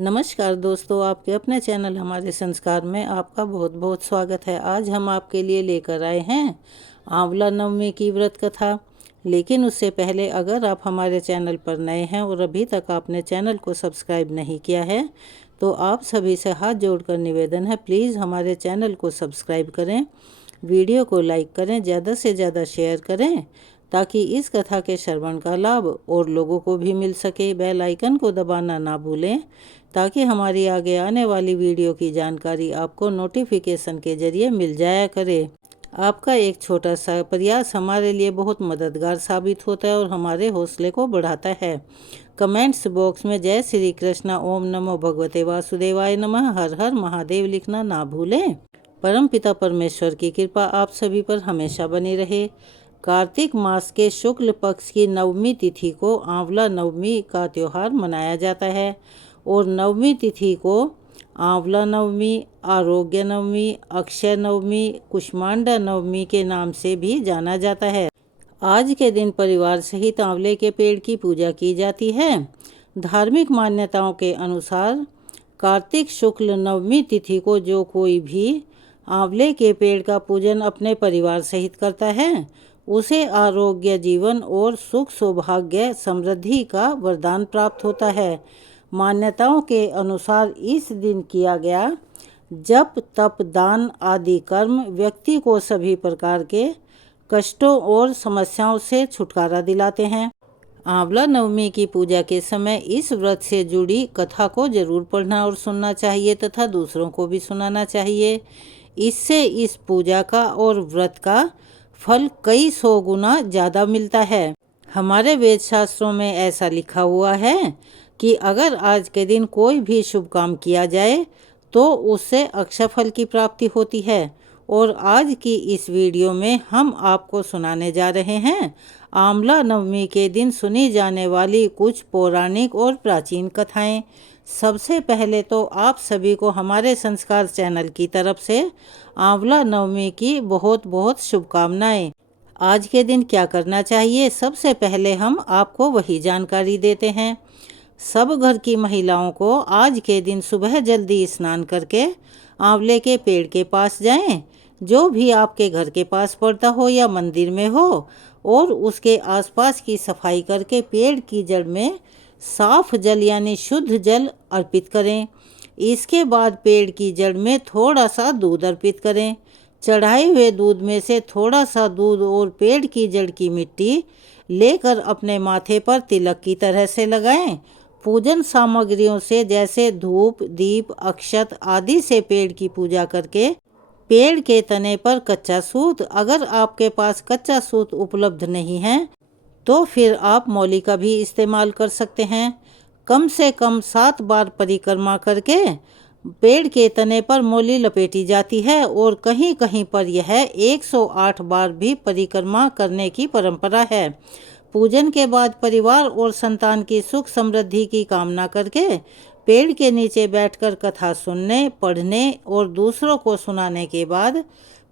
नमस्कार दोस्तों, आपके अपने चैनल हमारे संस्कार में आपका बहुत बहुत स्वागत है। आज हम आपके लिए लेकर आए हैं आंवला नवमी की व्रत कथा। लेकिन उससे पहले अगर आप हमारे चैनल पर नए हैं और अभी तक आपने चैनल को सब्सक्राइब नहीं किया है तो आप सभी से हाथ जोड़कर निवेदन है, प्लीज़ हमारे चैनल को सब्सक्राइब करें, वीडियो को लाइक करें, ज़्यादा से ज़्यादा शेयर करें ताकि इस कथा के श्रवण का लाभ और लोगों को भी मिल सके। बेल आइकन को दबाना ना भूलें ताकि हमारी आगे आने वाली वीडियो की जानकारी आपको नोटिफिकेशन के जरिए मिल जाया करे। आपका एक छोटा सा प्रयास हमारे लिए बहुत मददगार साबित होता है और हमारे हौसले को बढ़ाता है। कमेंट्स बॉक्स में जय श्री कृष्ण, ओम नमो भगवते वासुदेवाय नमः, हर हर महादेव लिखना ना भूलें। परम पिता परमेश्वर की कृपा आप सभी पर हमेशा बनी रहे। कार्तिक मास के शुक्ल पक्ष की नवमी तिथि को आंवला नवमी का त्यौहार मनाया जाता है और नवमी तिथि को आंवला नवमी, आरोग्य नवमी, अक्षय नवमी, कुष्मांडा नवमी के नाम से भी जाना जाता है। आज के दिन परिवार सहित आंवले के पेड़ की पूजा की जाती है। धार्मिक मान्यताओं के अनुसार कार्तिक शुक्ल नवमी तिथि को जो कोई भी आंवले के पेड़ का पूजन अपने परिवार सहित करता है उसे आरोग्य, जीवन और सुख, सौभाग्य, समृद्धि का वरदान प्राप्त होता है। मान्यताओं के अनुसार इस दिन किया गया जप, तप, दान आदि कर्म व्यक्ति को सभी प्रकार के कष्टों और समस्याओं से छुटकारा दिलाते हैं। आंवला नवमी की पूजा के समय इस व्रत से जुड़ी कथा को जरूर पढ़ना और सुनना चाहिए तथा दूसरों को भी सुनाना चाहिए। इससे इस पूजा का और व्रत का फल कई 100 गुना ज़्यादा मिलता है। हमारे वेद शास्त्रों में ऐसा लिखा हुआ है कि अगर आज के दिन कोई भी शुभ काम किया जाए तो उससे अक्षय फल की प्राप्ति होती है। और आज की इस वीडियो में हम आपको सुनाने जा रहे हैं आंवला नवमी के दिन सुनी जाने वाली कुछ पौराणिक और प्राचीन कथाएं। सबसे पहले तो आप सभी को हमारे संस्कार चैनल की तरफ से आंवला नवमी की बहुत बहुत शुभकामनाएं। आज के दिन क्या करना चाहिए, सबसे पहले हम आपको वही जानकारी देते हैं। सब घर की महिलाओं को आज के दिन सुबह जल्दी स्नान करके आंवले के पेड़ के पास जाएं, जो भी आपके घर के पास पड़ता हो या मंदिर में हो, और उसके आसपास की सफाई करके पेड़ की जड़ में साफ जल यानी शुद्ध जल अर्पित करें। इसके बाद पेड़ की जड़ में थोड़ा सा दूध अर्पित करें। चढ़ाए हुए दूध में से थोड़ा सा दूध और पेड़ की जड़ की मिट्टी लेकर अपने माथे पर तिलक की तरह से लगाएं। पूजन सामग्रियों से जैसे धूप, दीप, अक्षत आदि से पेड़ की पूजा करके पेड़ के तने पर कच्चा सूत, अगर आपके पास कच्चा सूत उपलब्ध नहीं है तो फिर आप मौली का भी इस्तेमाल कर सकते हैं। कम से कम 7 बार परिक्रमा करके पेड़ के तने पर मौली लपेटी जाती है और कहीं कहीं पर यह 108 बार भी परिक्रमा करने की परंपरा है। पूजन के बाद परिवार और संतान की सुख समृद्धि की कामना करके पेड़ के नीचे बैठकर कथा सुनने, पढ़ने और दूसरों को सुनाने के बाद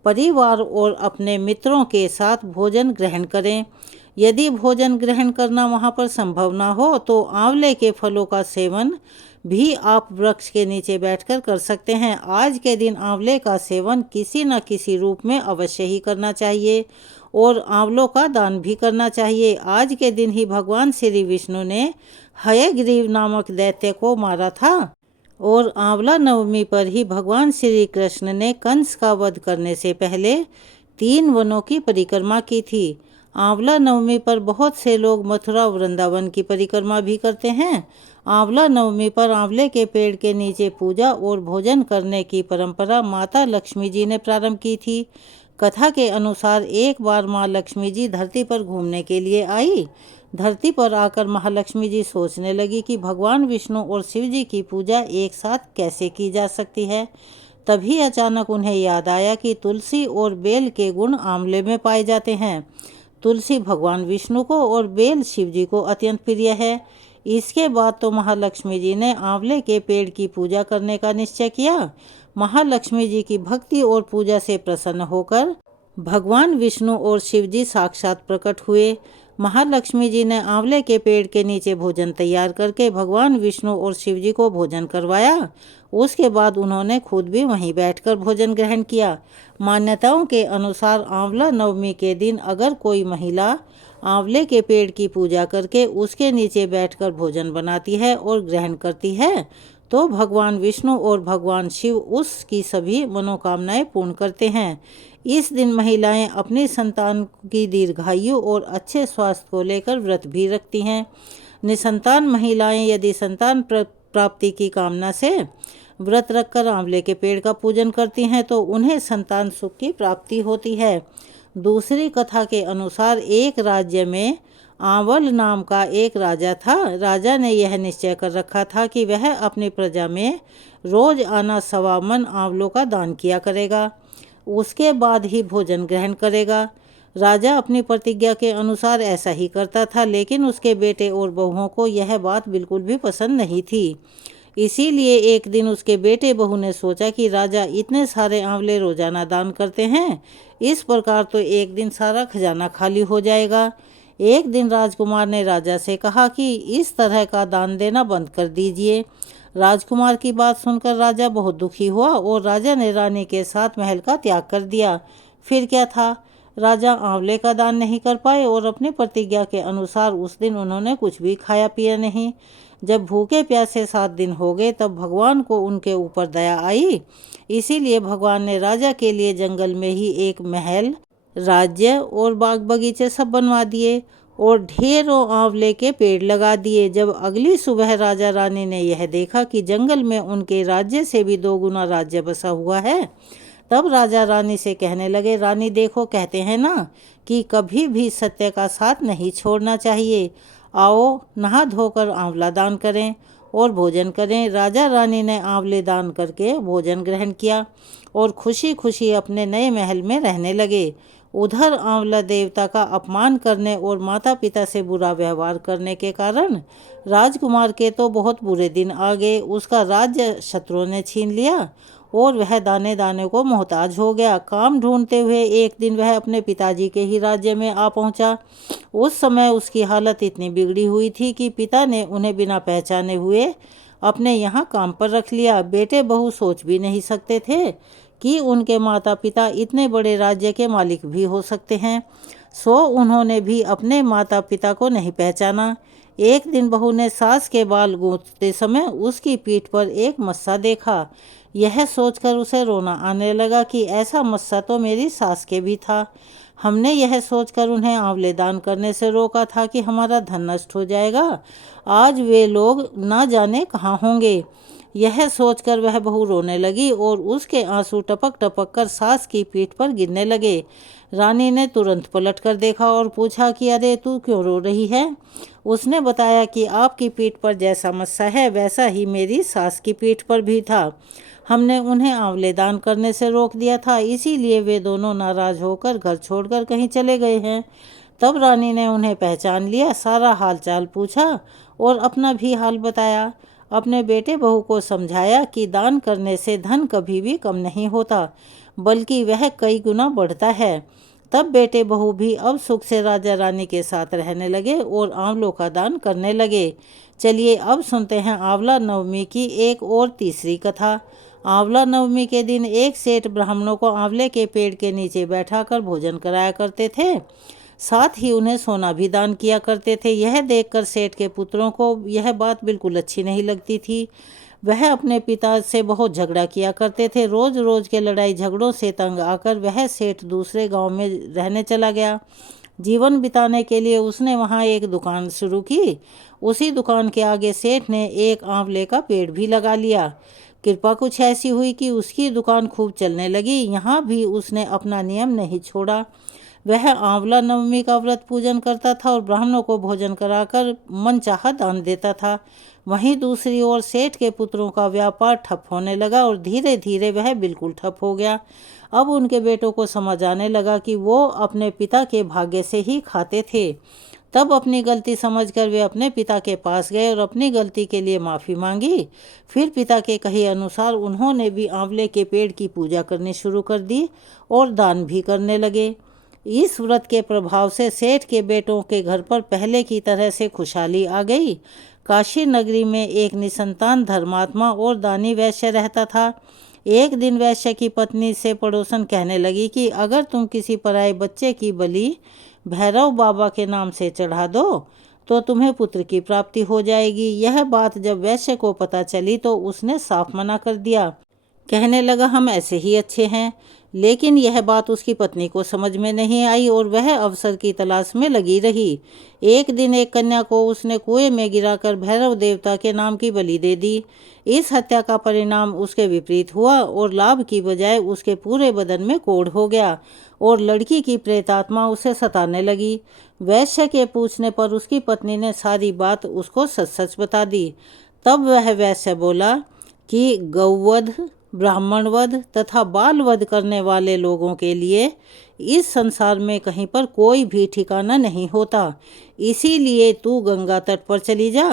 परिवार और अपने मित्रों के साथ भोजन ग्रहण करें। यदि भोजन ग्रहण करना वहाँ पर संभव ना हो तो आंवले के फलों का सेवन भी आप वृक्ष के नीचे बैठकर कर सकते हैं। आज के दिन आंवले का सेवन किसी न किसी रूप में अवश्य ही करना चाहिए और आंवलों का दान भी करना चाहिए। आज के दिन ही भगवान श्री विष्णु ने हयग्रीव नामक दैत्य को मारा था और आंवला नवमी पर ही भगवान श्री कृष्ण ने कंस का वध करने से पहले 3 वनों की परिक्रमा की थी। आंवला नवमी पर बहुत से लोग मथुरा वृंदावन की परिक्रमा भी करते हैं। आंवला नवमी पर आंवले के पेड़ के नीचे पूजा और भोजन करने की परंपरा माता लक्ष्मी जी ने प्रारंभ की थी। कथा के अनुसार एक बार माँ लक्ष्मी जी धरती पर घूमने के लिए आई। धरती पर आकर महालक्ष्मी जी सोचने लगी कि भगवान विष्णु और शिव जी की पूजा एक साथ कैसे की जा सकती है। तभी अचानक उन्हें याद आया कि तुलसी और बेल के गुण आंवले में पाए जाते हैं। तुलसी भगवान विष्णु को और बेल शिव जी को अत्यंत प्रिय है। इसके बाद तो महालक्ष्मी जी ने आंवले के पेड़ की पूजा करने का निश्चय किया। महालक्ष्मी जी की भक्ति और पूजा से प्रसन्न होकर भगवान विष्णु और शिव जी साक्षात प्रकट हुए। महालक्ष्मी जी ने आंवले के पेड़ के नीचे भोजन तैयार करके भगवान विष्णु और शिव जी को भोजन करवाया। उसके बाद उन्होंने खुद भी वहीं बैठकर भोजन ग्रहण किया। मान्यताओं के अनुसार आंवला नवमी के दिन अगर कोई महिला आंवले के पेड़ की पूजा करके उसके नीचे बैठकर भोजन बनाती है और ग्रहण करती है तो भगवान विष्णु और भगवान शिव उसकी सभी मनोकामनाएं पूर्ण करते हैं। इस दिन महिलाएं अपनी संतान की दीर्घायु और अच्छे स्वास्थ्य को लेकर व्रत भी रखती हैं। निसंतान महिलाएं यदि संतान प्राप्ति की कामना से व्रत रखकर आंवले के पेड़ का पूजन करती हैं तो उन्हें संतान सुख की प्राप्ति होती है। दूसरी कथा के अनुसार एक राज्य में आंवल नाम का एक राजा था। राजा ने यह निश्चय कर रखा था कि वह अपनी प्रजा में रोज आना 1.25 मन आंवलों का दान किया करेगा, उसके बाद ही भोजन ग्रहण करेगा। राजा अपनी प्रतिज्ञा के अनुसार ऐसा ही करता था, लेकिन उसके बेटे और बहुओं को यह बात बिल्कुल भी पसंद नहीं थी। इसीलिए एक दिन उसके बेटे बहू ने सोचा कि राजा इतने सारे आंवले रोजाना दान करते हैं, इस प्रकार तो एक दिन सारा खजाना खाली हो जाएगा। एक दिन राजकुमार ने राजा से कहा कि इस तरह का दान देना बंद कर दीजिए। राजकुमार की बात सुनकर राजा बहुत दुखी हुआ और राजा ने रानी के साथ महल का त्याग कर दिया। फिर क्या था, राजा आंवले का दान नहीं कर पाए और अपनी प्रतिज्ञा के अनुसार उस दिन उन्होंने कुछ भी खाया पिया नहीं। जब भूखे प्यासे 7 दिन हो गए तब भगवान को उनके ऊपर दया आई। इसीलिए भगवान ने राजा के लिए जंगल में ही एक महल, राज्य और बाग बगीचे सब बनवा दिए और ढेरों आंवले के पेड़ लगा दिए। जब अगली सुबह राजा रानी ने यह देखा कि जंगल में उनके राज्य से भी 2 गुना राज्य बसा हुआ है, तब राजा रानी से कहने लगे, रानी देखो, कहते हैं ना कि कभी भी सत्य का साथ नहीं छोड़ना चाहिए। आओ नहा धोकर आंवला दान करें और भोजन करें। राजा रानी ने आंवले दान करके भोजन ग्रहण किया और खुशी खुशी अपने नए महल में रहने लगे। उधर आंवला देवता का अपमान करने और माता पिता से बुरा व्यवहार करने के कारण राजकुमार के तो बहुत बुरे दिन आ गए। उसका राज्य शत्रुओं ने छीन लिया और वह दाने दाने को मोहताज हो गया। काम ढूंढते हुए एक दिन वह अपने पिताजी के ही राज्य में आ पहुंचा। उस समय उसकी हालत इतनी बिगड़ी हुई थी कि पिता ने उन्हें बिना पहचाने हुए अपने यहाँ काम पर रख लिया। बेटे बहू सोच भी नहीं सकते थे कि उनके माता पिता इतने बड़े राज्य के मालिक भी हो सकते हैं, सो उन्होंने भी अपने माता पिता को नहीं पहचाना। एक दिन बहू ने सास के बाल गूंथते समय उसकी पीठ पर एक मस्सा देखा। यह सोचकर उसे रोना आने लगा कि ऐसा मस्सा तो मेरी सास के भी था। हमने यह सोचकर उन्हें आंवले दान करने से रोका था कि हमारा धन नष्ट हो जाएगा, आज वे लोग ना जाने कहाँ होंगे। यह सोचकर वह बहू रोने लगी और उसके आंसू टपक टपक कर सास की पीठ पर गिरने लगे। रानी ने तुरंत पलट कर देखा और पूछा कि अरे तू क्यों रो रही है। उसने बताया कि आपकी पीठ पर जैसा मस्सा है वैसा ही मेरी सास की पीठ पर भी था। हमने उन्हें आंवले दान करने से रोक दिया था, इसीलिए वे दोनों नाराज होकर घर छोड़कर कहीं चले गए हैं। तब रानी ने उन्हें पहचान लिया, सारा हालचाल पूछा और अपना भी हाल बताया। अपने बेटे बहू को समझाया कि दान करने से धन कभी भी कम नहीं होता, बल्कि वह कई गुना बढ़ता है। तब बेटे बहू भी अब सुख से राजा रानी के साथ रहने लगे और आंवलों का दान करने लगे। चलिए अब सुनते हैं आंवला नवमी की एक और तीसरी कथा। आंवला नवमी के दिन एक सेठ ब्राह्मणों को आंवले के पेड़ के नीचे बैठाकर भोजन कराया करते थे, साथ ही उन्हें सोना भी दान किया करते थे। यह देखकर सेठ के पुत्रों को यह बात बिल्कुल अच्छी नहीं लगती थी। वह अपने पिता से बहुत झगड़ा किया करते थे। रोज रोज के लड़ाई झगड़ों से तंग आकर वह सेठ दूसरे गांव में रहने चला गया। जीवन बिताने के लिए उसने वहां एक दुकान शुरू की। उसी दुकान के आगे सेठ ने एक आंवले का पेड़ भी लगा लिया। कृपा कुछ ऐसी हुई कि उसकी दुकान खूब चलने लगी। यहाँ भी उसने अपना नियम नहीं छोड़ा। वह आंवला नवमी का व्रत पूजन करता था और ब्राह्मणों को भोजन कराकर मनचाहा दान देता था। वहीं दूसरी ओर सेठ के पुत्रों का व्यापार ठप होने लगा और धीरे धीरे वह बिल्कुल ठप हो गया। अब उनके बेटों को समझ आने लगा कि वो अपने पिता के भाग्य से ही खाते थे। तब अपनी गलती समझकर वे अपने पिता के पास गए और अपनी गलती के लिए माफ़ी मांगी। फिर पिता के कहे अनुसार उन्होंने भी आंवले के पेड़ की पूजा करनी शुरू कर दी और दान भी करने लगे। इस व्रत के प्रभाव से सेठ के बेटों के घर पर पहले की तरह से खुशहाली आ गई। काशी नगरी में एक निसंतान धर्मात्मा और दानी वैश्य रहता था। एक दिन वैश्य की पत्नी से पड़ोसन कहने लगी कि अगर तुम किसी पराये बच्चे की बलि भैरव बाबा के नाम से चढ़ा दो तो तुम्हें पुत्र की प्राप्ति हो जाएगी। यह बात जब वैश्य को पता चली तो उसने साफ मना कर दिया। कहने लगा हम ऐसे ही अच्छे हैं। लेकिन यह बात उसकी पत्नी को समझ में नहीं आई और वह अवसर की तलाश में लगी रही। एक दिन एक कन्या को उसने कुएं में गिराकर भैरव देवता के नाम की बलि दे दी। इस हत्या का परिणाम उसके विपरीत हुआ और लाभ की बजाय उसके पूरे बदन में कोढ़ हो गया और लड़की की प्रेतात्मा उसे सताने लगी। वैश्य के पूछने पर उसकी पत्नी ने सारी बात उसको सच सच बता दी। तब वह वैश्य बोला कि गौवध, ब्राह्मणवध तथा बालवध करने वाले लोगों के लिए इस संसार में कहीं पर कोई भी ठिकाना नहीं होता। इसीलिए तू गंगा तट पर चली जा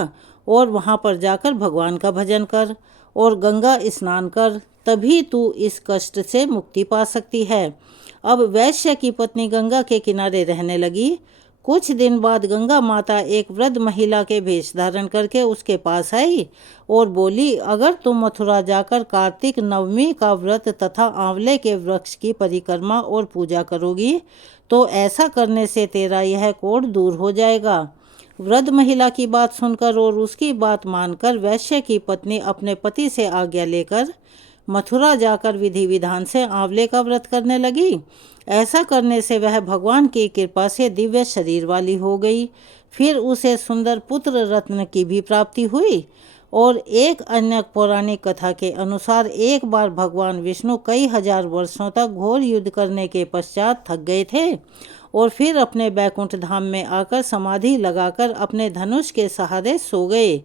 और वहाँ पर जाकर भगवान का भजन कर और गंगा स्नान कर, तभी तू इस कष्ट से मुक्ति पा सकती है। अब वैश्य की पत्नी गंगा के किनारे रहने लगी। कुछ दिन बाद गंगा माता एक वृद्ध महिला के वेश धारण करके उसके पास आई और बोली, अगर तुम मथुरा जाकर कार्तिक नवमी का व्रत तथा आंवले के वृक्ष की परिक्रमा और पूजा करोगी तो ऐसा करने से तेरा यह कोढ़ दूर हो जाएगा। वृद्ध महिला की बात सुनकर और उसकी बात मानकर वैश्य की पत्नी अपने पति से आज्ञा लेकर मथुरा जाकर विधि विधान से आंवले का व्रत करने लगी। ऐसा करने से वह भगवान की कृपा से दिव्य शरीर वाली हो गई। फिर उसे सुंदर पुत्र रत्न की भी प्राप्ति हुई। और एक अन्य पौराणिक कथा के अनुसार एक बार भगवान विष्णु कई हजार वर्षों तक घोर युद्ध करने के पश्चात थक गए थे और फिर अपने बैकुंठ धाम में आकर समाधि लगाकर अपने धनुष के सहारे सो गए।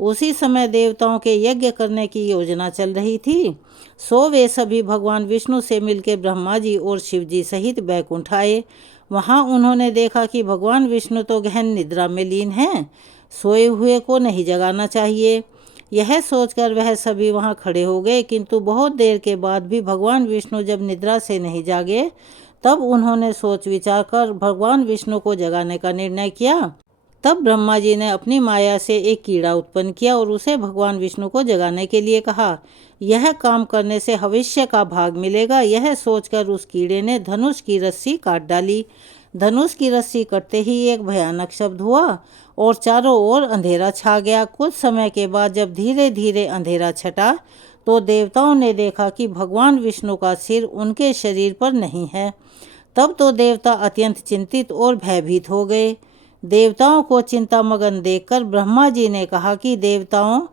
उसी समय देवताओं के यज्ञ करने की योजना चल रही थी। सो वे सभी भगवान विष्णु से मिलकर ब्रह्मा जी और शिव जी सहित बैकुंठ आए। वहाँ उन्होंने देखा कि भगवान विष्णु तो गहन निद्रा में लीन हैं, सोए हुए को नहीं जगाना चाहिए। यह सोचकर वह सभी वहाँ खड़े हो गए, किंतु बहुत देर के बाद भी भगवान विष्णु जब निद्रा से नहीं जागे तब उन्होंने सोच विचार कर भगवान विष्णु को जगाने का निर्णय किया। तब ब्रह्मा जी ने अपनी माया से एक कीड़ा उत्पन्न किया और उसे भगवान विष्णु को जगाने के लिए कहा। यह काम करने से भविष्य का भाग मिलेगा। यह सोचकर उस कीड़े ने धनुष की रस्सी काट डाली। धनुष की रस्सी कटते ही एक भयानक शब्द हुआ और चारों ओर अंधेरा छा गया। कुछ समय के बाद जब धीरे धीरे अंधेरा छटा तो देवताओं ने देखा कि भगवान विष्णु का सिर उनके शरीर पर नहीं है। तब तो देवता अत्यंत चिंतित और भयभीत हो गए। देवताओं को चिंता मगन देखकर ब्रह्मा जी ने कहा कि देवताओं,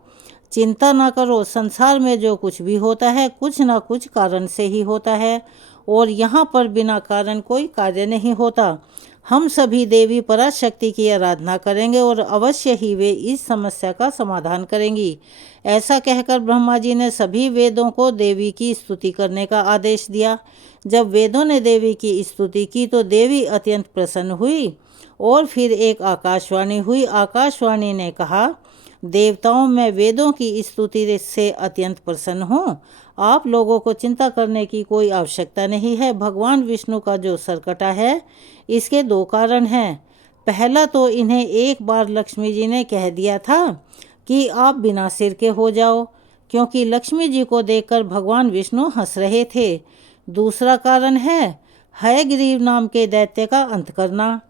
चिंता ना करो, संसार में जो कुछ भी होता है कुछ ना कुछ कारण से ही होता है और यहाँ पर बिना कारण कोई कार्य नहीं होता। हम सभी देवी पराशक्ति की आराधना करेंगे और अवश्य ही वे इस समस्या का समाधान करेंगी। ऐसा कहकर ब्रह्मा जी ने सभी वेदों को देवी की स्तुति करने का आदेश दिया। जब वेदों ने देवी की स्तुति की तो देवी अत्यंत प्रसन्न हुई और फिर एक आकाशवाणी हुई। आकाशवाणी ने कहा, देवताओं, मैं वेदों की स्तुति से अत्यंत प्रसन्न हूँ। आप लोगों को चिंता करने की कोई आवश्यकता नहीं है। भगवान विष्णु का जो सर कटा है इसके दो कारण हैं। पहला तो इन्हें एक बार लक्ष्मी जी ने कह दिया था कि आप बिना सिर के हो जाओ, क्योंकि लक्ष्मी जी को देखकर भगवान विष्णु हंस रहे थे। दूसरा कारण है हयग्रीव नाम के दैत्य का अंत करना।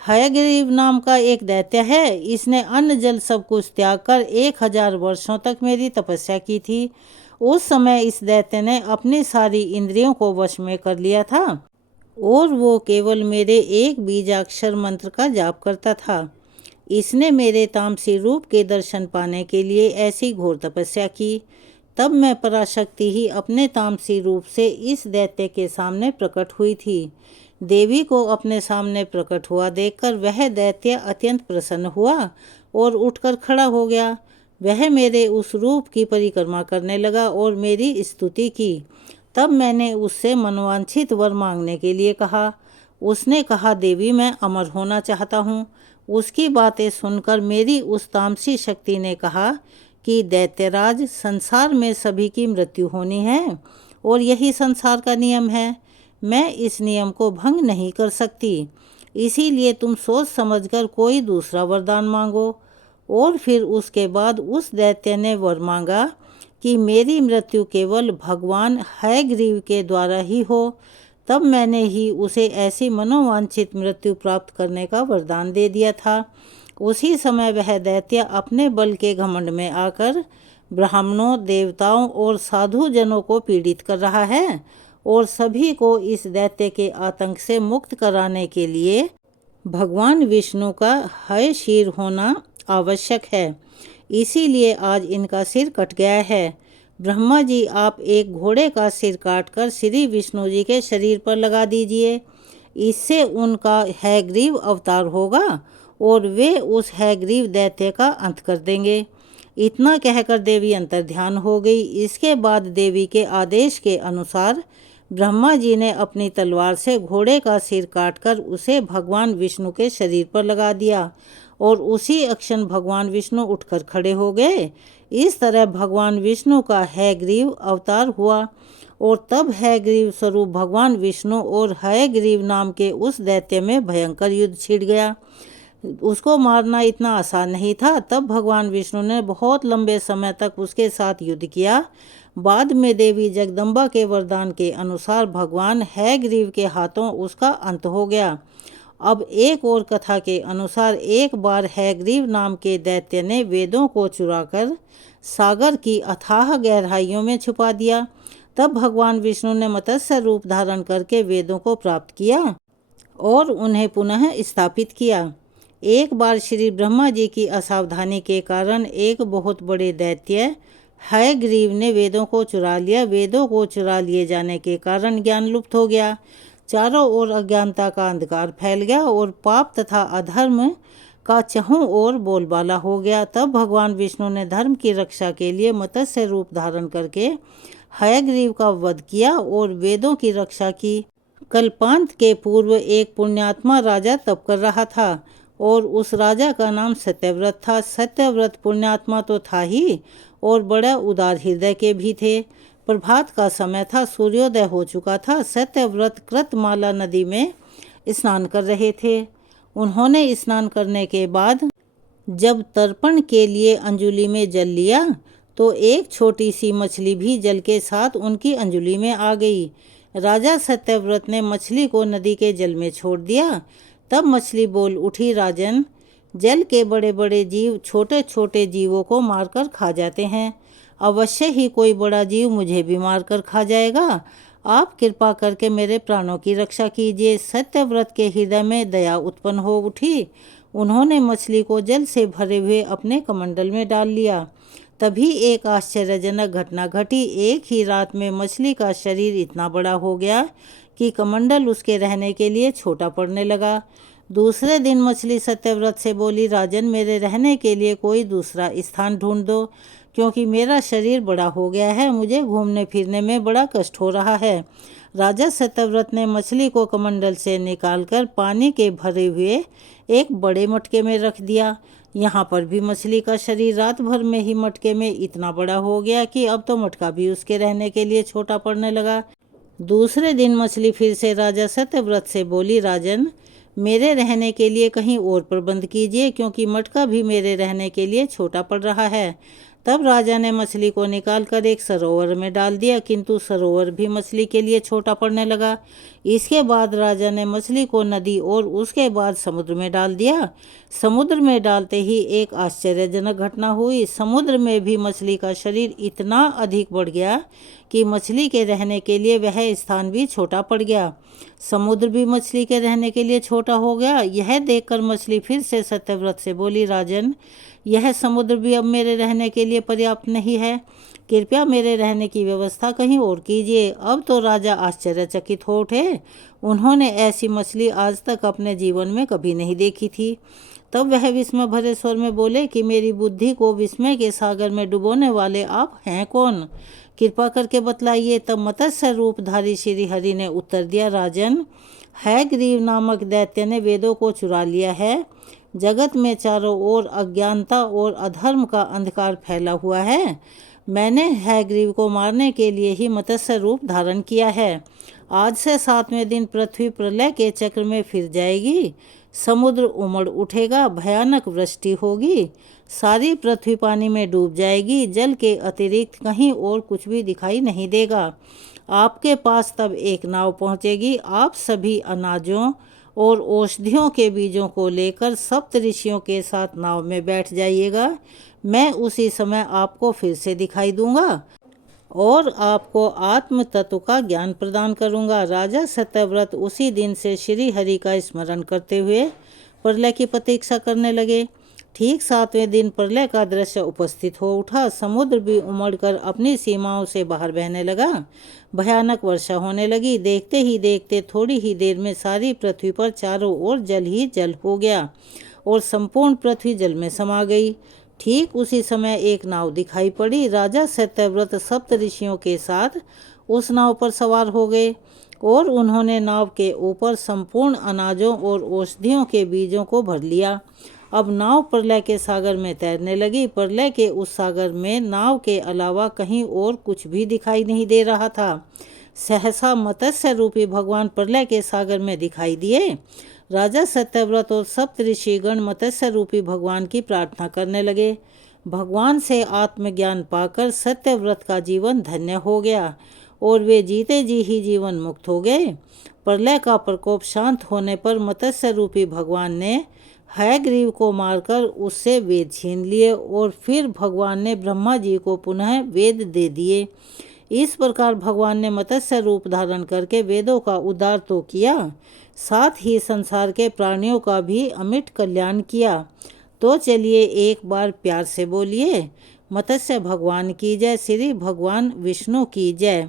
हयग्रीव नाम का एक दैत्य है, इसने अन्न जल सब कुछ त्याग कर 1000 वर्षों तक मेरी तपस्या की थी। उस समय इस दैत्य ने अपनी सारी इंद्रियों को वश में कर लिया था और वो केवल मेरे एक बीजाक्षर मंत्र का जाप करता था। इसने मेरे तामसी रूप के दर्शन पाने के लिए ऐसी घोर तपस्या की। तब मैं पराशक्ति ही अपने तामसी रूप से इस दैत्य के सामने प्रकट हुई थी। देवी को अपने सामने प्रकट हुआ देखकर वह दैत्य अत्यंत प्रसन्न हुआ और उठकर खड़ा हो गया। वह मेरे उस रूप की परिक्रमा करने लगा और मेरी स्तुति की। तब मैंने उससे मनोवांछित वर मांगने के लिए कहा। उसने कहा, देवी, मैं अमर होना चाहता हूँ। उसकी बातें सुनकर मेरी उस तामसी शक्ति ने कहा कि दैत्यराज, संसार में सभी की मृत्यु होनी है और यही संसार का नियम है। मैं इस नियम को भंग नहीं कर सकती। इसीलिए तुम सोच समझकर कोई दूसरा वरदान मांगो। और फिर उसके बाद उस दैत्य ने वर मांगा कि मेरी मृत्यु केवल भगवान हयग्रीव के द्वारा ही हो। तब मैंने ही उसे ऐसी मनोवांछित मृत्यु प्राप्त करने का वरदान दे दिया था। उसी समय वह दैत्य अपने बल के घमंड में आकर ब्राह्मणों, देवताओं और साधु जनों को पीड़ित कर रहा है और सभी को इस दैत्य के आतंक से मुक्त कराने के लिए भगवान विष्णु का हय शीर होना आवश्यक है। इसीलिए आज इनका सिर कट गया है। ब्रह्मा जी, आप एक घोड़े का सिर काटकर श्री विष्णु जी के शरीर पर लगा दीजिए। इससे उनका हयग्रीव अवतार होगा और वे उस हयग्रीव दैत्य का अंत कर देंगे। इतना कहकर देवी अंतर्ध्यान हो गई। इसके बाद देवी के आदेश के अनुसार ब्रह्मा जी ने अपनी तलवार से घोड़े का सिर काटकर उसे भगवान विष्णु के शरीर पर लगा दिया और उसी क्षण भगवान विष्णु उठकर खड़े हो गए। इस तरह भगवान विष्णु का हयग्रीव अवतार हुआ और तब हयग्रीव स्वरूप भगवान विष्णु और हयग्रीव नाम के उस दैत्य में भयंकर युद्ध छिड़ गया। उसको मारना इतना आसान नहीं था। तब भगवान विष्णु ने बहुत लंबे समय तक उसके साथ युद्ध किया। बाद में देवी जगदम्बा के वरदान के अनुसार भगवान हयग्रीव के हाथों उसका अंत हो गया। अब एक और कथा के अनुसार एक बार हयग्रीव नाम के दैत्य ने वेदों को चुराकर सागर की अथाह गहराइयों में छुपा दिया। तब भगवान विष्णु ने मत्स्य रूप धारण करके वेदों को प्राप्त किया और उन्हें पुनः स्थापित किया। एक बार श्री ब्रह्मा जी की असावधानी के कारण एक बहुत बड़े दैत्य हयग्रीव ने वेदों को चुरा लिया। वेदों को चुरा लिए जाने के कारण ज्ञान लुप्त हो गया। चारों ओर अज्ञानता का अंधकार फैल गया और पाप तथा अधर्म का चहुं ओर बोलबाला हो गया। तब भगवान विष्णु ने धर्म की रक्षा के लिए मत्स्य रूप धारण करके हयग्रीव का वध किया और वेदों की रक्षा की। कल्पांत के पूर्व एक पुण्यात्मा राजा तप कर रहा था और उस राजा का नाम सत्यव्रत था। सत्यव्रत पुण्यात्मा तो था ही और बड़ा उदार हृदय के भी थे। प्रभात का समय था, सूर्योदय हो चुका था। सत्यव्रत कृतमाला नदी में स्नान कर रहे थे। उन्होंने स्नान करने के बाद जब तर्पण के लिए अंजुलि में जल लिया तो एक छोटी सी मछली भी जल के साथ उनकी अंजुलि में आ गई। राजा सत्यव्रत ने मछली को नदी के जल में छोड़ दिया। तब मछली बोल उठी, राजन, जल के बड़े बड़े जीव छोटे छोटे जीवों को मारकर खा जाते हैं। अवश्य ही कोई बड़ा जीव मुझे भी मारकर खा जाएगा। आप कृपा करके मेरे प्राणों की रक्षा कीजिए। सत्यव्रत के हृदय में दया उत्पन्न हो उठी। उन्होंने मछली को जल से भरे हुए अपने कमंडल में डाल लिया। तभी एक आश्चर्यजनक घटना घटी। एक ही रात में मछली का शरीर इतना बड़ा हो गया कि कमंडल उसके रहने के लिए छोटा पड़ने लगा। दूसरे दिन मछली सत्यव्रत से बोली, राजन, मेरे रहने के लिए कोई दूसरा स्थान ढूंढ दो, क्योंकि मेरा शरीर बड़ा हो गया है। मुझे घूमने फिरने में बड़ा कष्ट हो रहा है। राजा सत्यव्रत ने मछली को कमंडल से निकालकर पानी के भरे हुए एक बड़े मटके में रख दिया। यहाँ पर भी मछली का शरीर रात भर में ही मटके में इतना बड़ा हो गया कि अब तो मटका भी उसके रहने के लिए छोटा पड़ने लगा। दूसरे दिन मछली फिर से राजा सत्यव्रत से बोली, राजन, मेरे रहने के लिए कहीं और प्रबंध कीजिए, क्योंकि मटका भी मेरे रहने के लिए छोटा पड़ रहा है। तब राजा ने मछली को निकालकर एक सरोवर में डाल दिया, किंतु सरोवर भी मछली के लिए छोटा पड़ने लगा। इसके बाद राजा ने मछली को नदी और उसके बाद समुद्र में डाल दिया। समुद्र में डालते ही एक आश्चर्यजनक घटना हुई। समुद्र में भी मछली का शरीर इतना अधिक बढ़ गया कि मछली के रहने के लिए वह स्थान भी छोटा पड़ गया। समुद्र भी मछली के रहने के लिए छोटा हो गया। यह देखकर मछली फिर से सत्यव्रत से बोली, राजन, यह समुद्र भी अब मेरे रहने के लिए पर्याप्त नहीं है। कृपया मेरे रहने की व्यवस्था कहीं और कीजिए। अब तो राजा आश्चर्यचकित हो उठे। उन्होंने ऐसी मछली आज तक अपने जीवन में कभी नहीं देखी थी। तब वह विस्मय भरे स्वर में बोले कि मेरी बुद्धि को विस्मय के सागर में डुबोने वाले आप हैं कौन? कृपा करके बतलाइए। तब मत्स्य रूपधारी श्री हरि ने उत्तर दिया, राजन, हयग्रीव नामक दैत्य ने वेदों को चुरा लिया है। जगत में चारों ओर अज्ञानता और अधर्म का अंधकार फैला हुआ है। मैंने हयग्रीव को मारने के लिए ही मत्स्य रूप धारण किया है। आज से 7वें दिन पृथ्वी प्रलय के चक्र में फिर जाएगी। समुद्र उमड़ उठेगा, भयानक वृष्टि होगी, सारी पृथ्वी पानी में डूब जाएगी। जल के अतिरिक्त कहीं और कुछ भी दिखाई नहीं देगा। आपके पास तब एक नाव पहुंचेगी। आप सभी अनाजों और औषधियों के बीजों को लेकर सप्तऋषियों के साथ नाव में बैठ जाइएगा। मैं उसी समय आपको फिर से दिखाई दूंगा और आपको आत्म तत्व का ज्ञान प्रदान करूंगा। राजा सत्यव्रत उसी दिन से श्री हरि का स्मरण करते हुए प्रलय की प्रतीक्षा करने लगे। ठीक 7वें दिन प्रलय का दृश्य उपस्थित हो उठा। समुद्र भी उमड़कर अपनी सीमाओं से बाहर बहने लगा। भयानक वर्षा होने लगी। देखते ही देखते थोड़ी ही देर में सारी पृथ्वी पर चारों ओर जल ही जल हो गया और संपूर्ण पृथ्वी जल में समा गई। ठीक उसी समय एक नाव दिखाई पड़ी। राजा सत्यव्रत सप्तऋषियों के साथ उस नाव पर सवार हो गए और उन्होंने नाव के ऊपर संपूर्ण अनाजों और औषधियों के बीजों को भर लिया। अब नाव प्रलय के सागर में तैरने लगी। प्रलय के उस सागर में नाव के अलावा कहीं और कुछ भी दिखाई नहीं दे रहा था। सहसा मत्स्य रूपी भगवान प्रलय के सागर में दिखाई दिए। राजा सत्यव्रत और सप्तऋषिगण मत्स्य रूपी भगवान की प्रार्थना करने लगे। भगवान से आत्मज्ञान पाकर सत्यव्रत का जीवन धन्य हो गया और वे जीते जी ही जीवन मुक्त हो गए। प्रलय का प्रकोप शांत होने पर मत्स्य रूपी भगवान ने हयग्रीव को मारकर उससे वेद छीन लिए और फिर भगवान ने ब्रह्मा जी को पुनः वेद दे दिए। इस प्रकार भगवान ने मत्स्य रूप धारण करके वेदों का उद्धार तो किया, साथ ही संसार के प्राणियों का भी अमिट कल्याण किया। तो चलिए एक बार प्यार से बोलिए, मत्स्य भगवान की जय, श्री भगवान विष्णु की जय।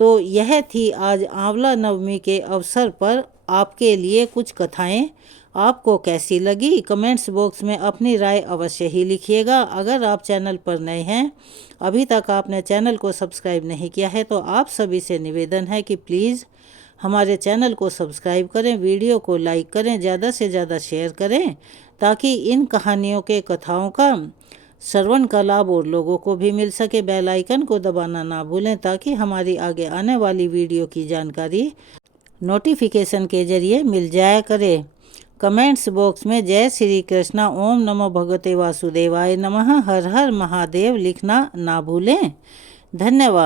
तो यह थी आज आंवला नवमी के अवसर पर आपके लिए कुछ कथाएं। आपको कैसी लगी कमेंट्स बॉक्स में अपनी राय अवश्य ही लिखिएगा। अगर आप चैनल पर नए हैं, अभी तक आपने चैनल को सब्सक्राइब नहीं किया है, तो आप सभी से निवेदन है कि प्लीज़ हमारे चैनल को सब्सक्राइब करें, वीडियो को लाइक करें, ज़्यादा से ज़्यादा शेयर करें, ताकि इन कहानियों के कथाओं का श्रवण का लाभ और लोगों को भी मिल सके। बेल आइकन को दबाना ना भूलें ताकि हमारी आगे आने वाली वीडियो की जानकारी नोटिफिकेशन के जरिए मिल जाया करे। कमेंट्स बॉक्स में जय श्री कृष्णा, ओम नमो भगवते वासुदेवाय नमः, हर हर महादेव लिखना ना भूलें। धन्यवाद।